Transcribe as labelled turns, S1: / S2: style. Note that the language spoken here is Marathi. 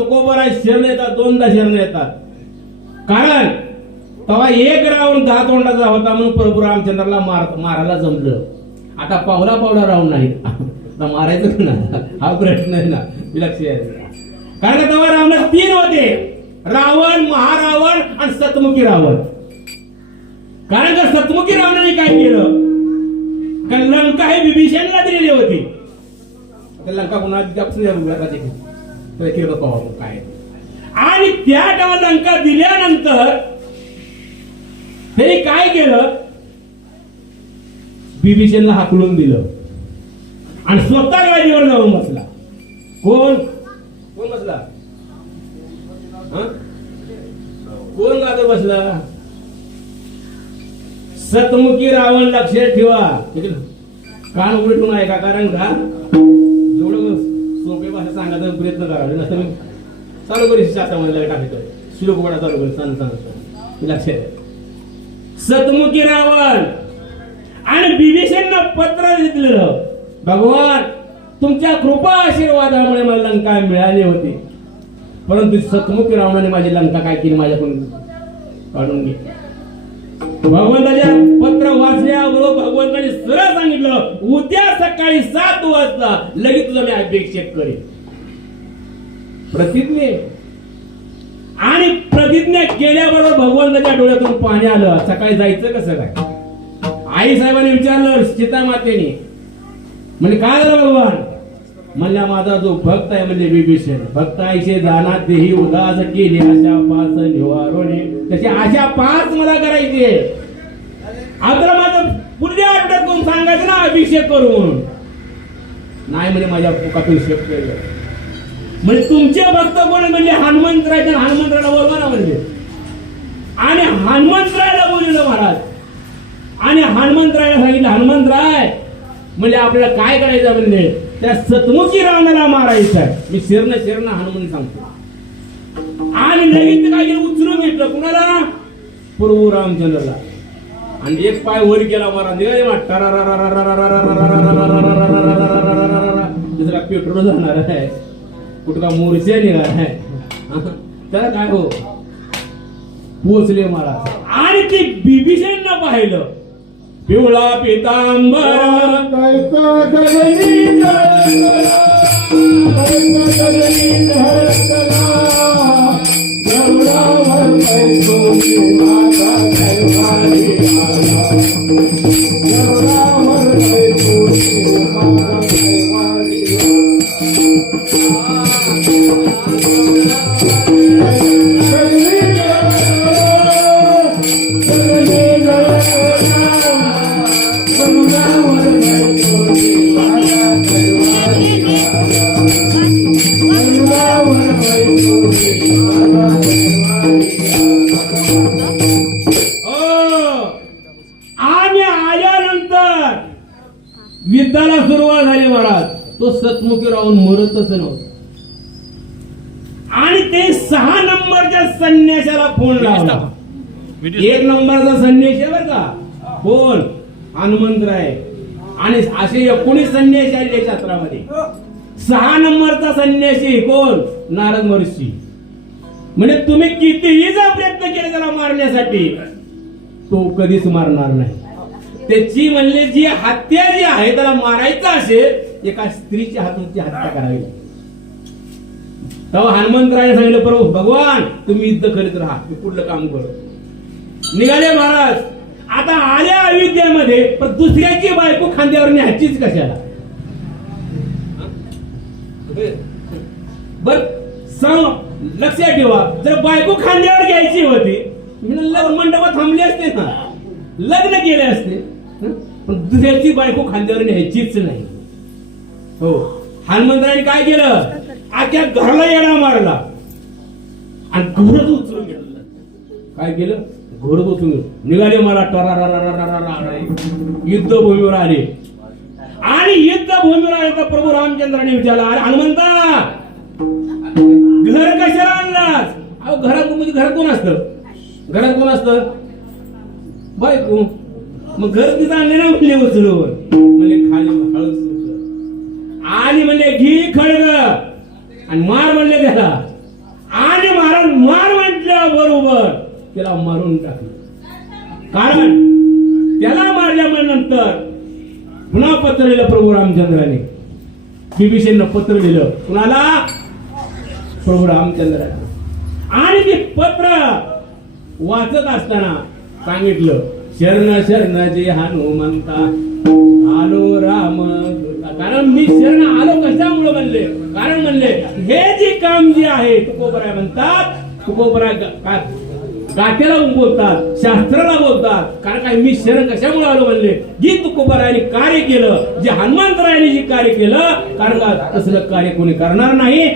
S1: तुकोबरा शरण येतात दोनदा शरण येतात कारण तेव्हा एक रावण दहा तोंडाचा होता म्हणून प्रभू रामचंद्राला मार मारायला जमलं. आता पावला पावला रावण नाही. आता मारायचं ना हा प्रश्न आहे ना. लक्ष कारण तेव्हा रावण तीन होते. रावण महारावण आणि सतमुखी रावण. कारण का सतमुखी रावणाने काय केलं? कारण लंका हे विभीषणला दिलेली होती. आता लंका पुन्हा प्रतिरोध पाहू काय आणि त्या गावात दिल्यानंतर त्यांनी काय केलं? बीबीसीला हाकलून दिलं. आणि स्वतः गाडीवर जाऊन बसला. कोण? कोण बसला? कोण गाडीवर बसला? सतमुखी रावण लक्षात ठेवा. कान उलटून ऐका कारण का? सोपे भाषा सांगायचा प्रयत्न करावे नसतं मी चालू करी शास्त्रामध्ये टाकायचं. श्लोक चालू करी सांग सांग लक्षात सतमुखी रावण आणि बिभीषणनं पत्र घेतलेलं भगवान तुमच्या कृपा आशीर्वादामुळे मला लंका मिळाली होती. परंतु सतमुखी रावणाने माझी लंका काय केली? माझ्याकडून काढून घेतली. भगवंताच्या पत्र वाचल्याबरोबर भगवंताने सरळ सांगितलं उद्या सकाळी सात वाजता लगेच तुझा मी अपेक्षा करेन. प्रतिज्ञे. आणि प्रतिज्ञा केल्याबरोबर भगवंताच्या डोळ्यातून पाणी आलं. सकाळी जायचं कसं काय? आई साहेबांनी विचारलं सीता मातेने म्हणजे काय झालं भगवान? म्हणल्या माझा जो भक्त आहे म्हणजे विभीषण. भक्त आईचे जाणार देही उदास केली अशा पाच निवारोणे अशा पाच मला करायची आता माझं पुढे आठवड्यात कोण सांगायचं ना अभिषेक करून. नाही म्हणजे माझ्या अभिषेक केलं म्हणजे तुमचे भक्त कोण म्हणजे हनुमंतराय तर हनुमंतराला बोलवा ना म्हणजे. आणि हनुमंतरायला बोलवलं महाराज. आणि हनुमंतरायला सांगितलं हनुमंतराय म्हणजे आपल्याला काय करायचं म्हणजे त्या सतमुखी रावणाला मारायचं आहे. मी शिरण शिरण हनुमान सांगतो. आणि लगेच काय केलं उचलून घेतलं. कुणाला? प्रभू रामचंद्रला. आणि एक पाय वर गेला मारा निघाले दुसरा पेट्रोल जाणार आहे कुठला मोर्चा निघाला आहे त्याला काय हो पोचले मला आणि ते बिभीषण पाहिलं पिवळा पितांबर युद्धाला सुरुवात झाली महाराज. तो सतमुखी राहून मरतच नव्हता. आणि ते सहा नंबरच्या संन्याशाला फोन लावला. एक नंबरचा संन्यास आहे बर का? कोण? हनुमंतराय. आणि असे एकोणीस संन्यासी आले शास्त्रामध्ये. सहा नंबरचा संन्यासी कोण? नारद महर्षी. म्हणजे तुम्ही कितीही जर प्रयत्न केले त्याला मारण्यासाठी तो कधीच मारणार नाही. त्याची म्हणजे जी हत्या जी आहे त्याला मारायचं असेल एका स्त्रीच्या हातून ती हत्या करावी तेव्हा हनुमंतरायने सांगितलं प्रभू भगवान तुम्ही युद्ध करीत राहा मी पुढलं काम करू निघाले महाराज. आता आल्या अयोध्येमध्ये पण दुसऱ्याची बायको खांद्यावर न्यायचीच कशाला? बर सांग लक्षात ठेवा. जर बायको खांद्यावर घ्यायची होती मी लग्न मंडपात थांबले असते ना? लग्न केले असते. पण दुसऱ्याची बायको खांद्यावर न्यायचीच नाही. हो. हनुमंतराने काय केलं? आख्या घराला येडा मारला. आणि घोडच उचलून घेतलं. काय केलं? घोडच उचलून निघाले मला युद्धभूमीवर आले. आणि युद्धभूमीवर आले तर प्रभू रामचंद्राने विचारला अरे हनुमंता घर कशाला आणलास? अहो घरात म्हणजे घरात कोण असतं? घरात कोण असतं? बायको. मग घर तिथं आणले ना म्हणले उचलून. म्हणजे खाली हळद आणि म्हणले घी खळग. आणि मार म्हणले त्याला. कारण मार म्हटल्या बरोबर. त्याला मारून टाकलं. कारण त्याला मारल्यानंतर पुन्हा पत्र लिहिलं प्रभू रामचंद्राने. बिभीषणनं पत्र लिहिलं. कुणाला? प्रभू रामचंद्राने. आणि ते पत्र वाचत असताना सांगितलं शरण शरण जे हनुमंता. आलो राम कारण मी शरण आलो कशामुळे म्हणले कारण म्हणले हे जे काम जे आहे तुकोबराय म्हणतात तुकोबराय का- गात्याला बोलतात शास्त्राला बोलतात. कारण काय मी शरण कशामुळे आलो म्हणले जी तुकोबरायाने कार्य केलं जे हनुमंतरायाने जे कार्य केलं कारण का तसलं कार्य कोणी करणार नाही?